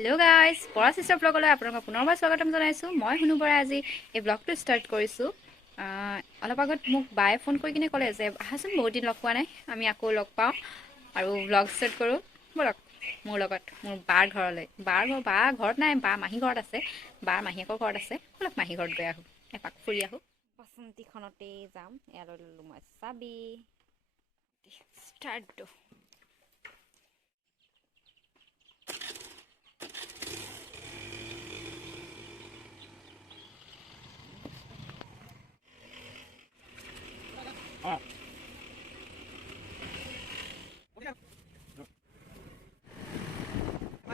Hello' guys পৰা sister ব্লগলৈ আপোনালোকক পুনৰবাৰ স্বাগতম জনাইছোঁ। মই শুনো পৰা আজি এই ব্লগটো ষ্টাৰ্ট কৰিছোঁ। অলপ আগত মোক বায়ে ফোন কৰি কিনে ক'লে যে আহাচোন, বহুত দিন লগ পোৱা নাই, আমি আকৌ লগ পাওঁ আৰু ব্লগ ষ্টাৰ্ট কৰোঁ ব'লক মোৰ লগত মোৰ বাৰ ঘৰলৈ। বা ঘৰত নাই, বা মাহী ঘৰত আছে, বাৰ মাহীয়েকৰ ঘৰত আছে। ব'লক মাহী ঘৰত গৈ আহোঁ, এপাক ফুৰি আহোঁ। বাচন্তিখনতেই যাম, ইয়ালৈ ল'লোঁ মই চাবি। ষ্টাৰ্টটো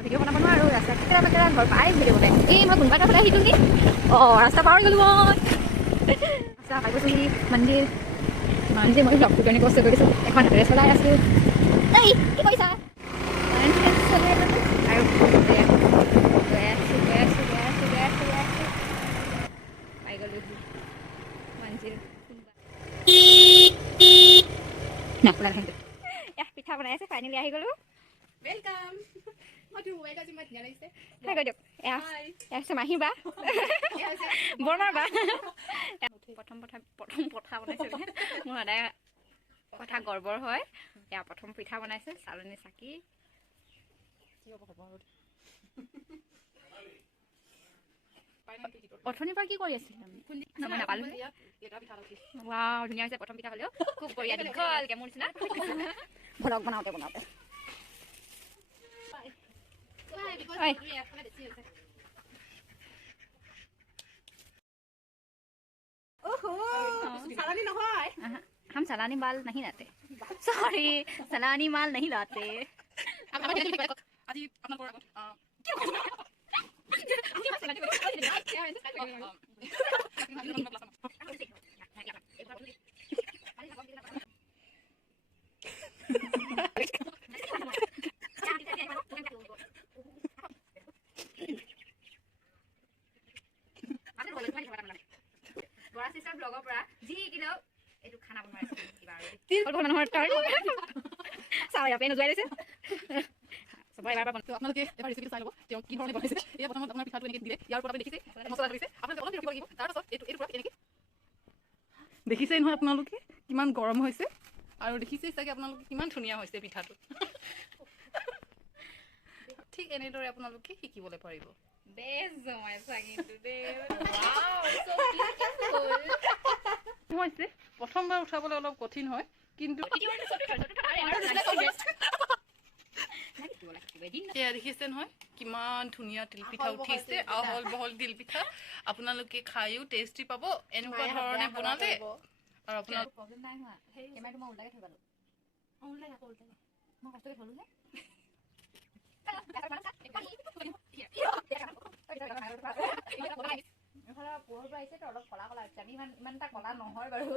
ভিডিঅ' বনাব নোৱাৰোঁ, ৰাস্তা কেৰা ঘৰ পাই ভিডিঅ' বনাই। এই মই কোনোবা এটা ফালে আহিলোঁ নি? ৰাস্তা পাৰ গ'লোঁ মই। ৰাস্তা পাই গৈছোঁ মন্দিৰ। ইমান যে মই ব্লগটো কাৰণে কষ্ট কৰিছোঁ, এখন হাতেৰে চলাই আছোঁ। এই কি কৰিছা? আৰু গৈ আছোঁ পাই গ'লোঁ মন্দিৰ। পিঠা বনাই আছে, ফাইনেলি আহি গ'লোঁ। Welcome. What do you wait as you might get? Hi, good. Yeah. Yes, I'm here. Born ba? প্ৰথম পিঠা বনাইছে মোৰ সদায় কথা গৰ্বৰ হয়। এয়া প্ৰথম পিঠা বনাইছে, চালনী চাকি। অথনিৰ পৰা কি কৰি আছিল মই নাপালোঁ। ৱাও, ধুনীয়া হৈছে প্ৰথম পিঠা হ'লেও। খুব বঢ়িয়া, দীঘলকৈ মোৰ নিচিনা ভ্লগ বনাওঁতে हम सलानी माल नहीं लाते। सॉरी, सलानी माल नहीं लाते। বৰা চিষ্টাৰ ব্লগৰ পৰা যি কিনো এইটো খানা বনাইছে কিবা আৰু মানুহৰ তাৰ চাও ইয়াতে নজুৱাই দিছে সবাই এবাৰ বনাইছে। আপোনালোকে এবাৰ ৰেচিপি চাই ল'ব তেওঁ কি ধৰণে বনাইছে। এই প্ৰথমত আপোনাৰ পিঠাটো এনেকৈ দিলে, ইয়াৰ ওপৰত আপুনি দেখিছে মছলা ধৰিছে, আপোনালোকে অলপ ৰখিব লাগিব। তাৰপাছত এইটো পৰা এনেকৈ দেখিছেই নহয় আপোনালোকে কিমান গৰম হৈছে, আৰু দেখিছেই চাগে আপোনালোকে কিমান ধুনীয়া হৈছে পিঠাটো। ঠিক এনেদৰে আপোনালোকে শিকিবলৈ পাৰিব। বেষ্ট জমাইছা কিন্তু দেই। Wow, so beautiful. হৈছে প্ৰথমবাৰ উঠাবলৈ অলপ কঠিন হয়, কিন্তু এয়া দেখিছে নহয় কিমান ধুনীয়া তিলপিঠা উঠিছে, আহল বহল তিলপিঠা। আপোনালোকে খায়ো টেষ্টি পাব এনেকুৱা ধৰণে বনালে। আৰু আপোনাৰ প্ৰব্লেম নাই হোৱা, কেমেৰাটো মই উল্টাকে থৈ পালোঁ। মই কষ্টকে থলোঁ হে। পোহৰ পৰা আহিছে তো অলপ কলা কলা হৈছে। আমি ইমান এটা কলা নহয় বাৰু।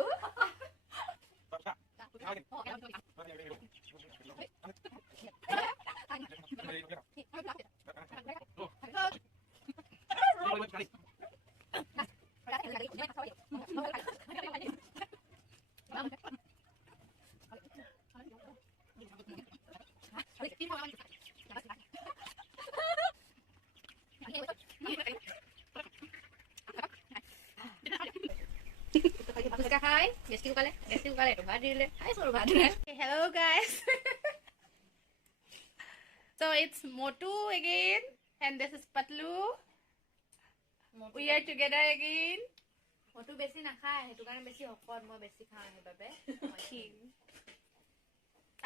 Hello guys. So it's Motu again and this is Patlu. We are together again. Motu বেছি নাখায়, হেতু কাৰণে বেছি হকত, মই বেছি খাওঁ হেবাবে।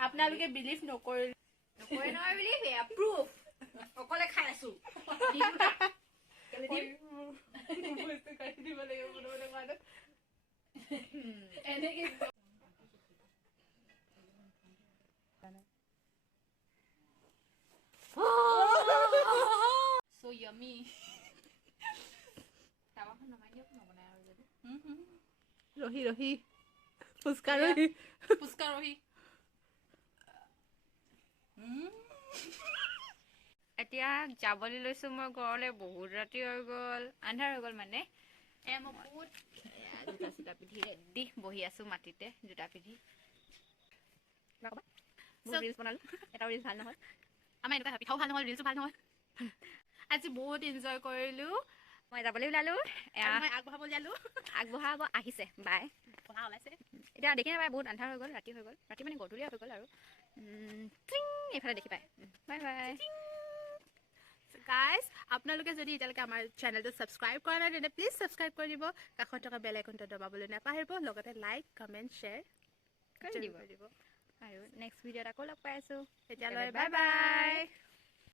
আপোনালোকে বিলিভ নকৰিলে নহয় বিলিভ, প্ৰুফ অকলে খাই আছো। So yummy. ৰহি ফুচকা ৰহি। এতিয়া যাবলৈ লৈছো মই ঘৰলৈ। বহুত ৰাতি হৈ গ'ল, আন্ধাৰ হৈ গ'ল মানে। জোতা চোতা পিন্ধি ৰেডি বহি আছো মাটিতে, জোতা পিন্ধি। ৰিলছ বনালো, এটা ৰিলছ ভাল নহ'ল। আমাৰ এনেকুৱা পিঠাও ভাল নহয়, ৰিলছো ভাল নহয়। আজি বহুত এনজয় কৰিলোঁ। মই যাবলৈ ওলালোঁ মই আগবঢ়াবলৈ আলোঁ। আগবঢ়াব আহিছে বাই পঢ়া ওলাইছে। এতিয়া দেখি নাপায় বহুত আন্ধাৰ হৈ গ'ল ৰাতি হৈ গ'ল ৰাতি মানে গধূলি হৈ গ'ল আৰু টিং এইফালে দেখি পায় বাই বাই গাইজ আপোনালোকে যদি এতিয়ালৈকে আমাৰ চেনেলটো ছাবস্ক্ৰাইব কৰা নাই তেন্তে প্লিজ ছাবস্ক্ৰাইব কৰি দিব। কাষত থকা বেল আইকনটো দবাবলৈ নাপাহৰিব। লগতে লাইক কমেণ্ট শ্বেয়াৰ কৰি দিব আৰু নেক্সট ভিডিঅ'ত আকৌ লগ পাই আছোঁ তেতিয়ালৈ বাই বাই।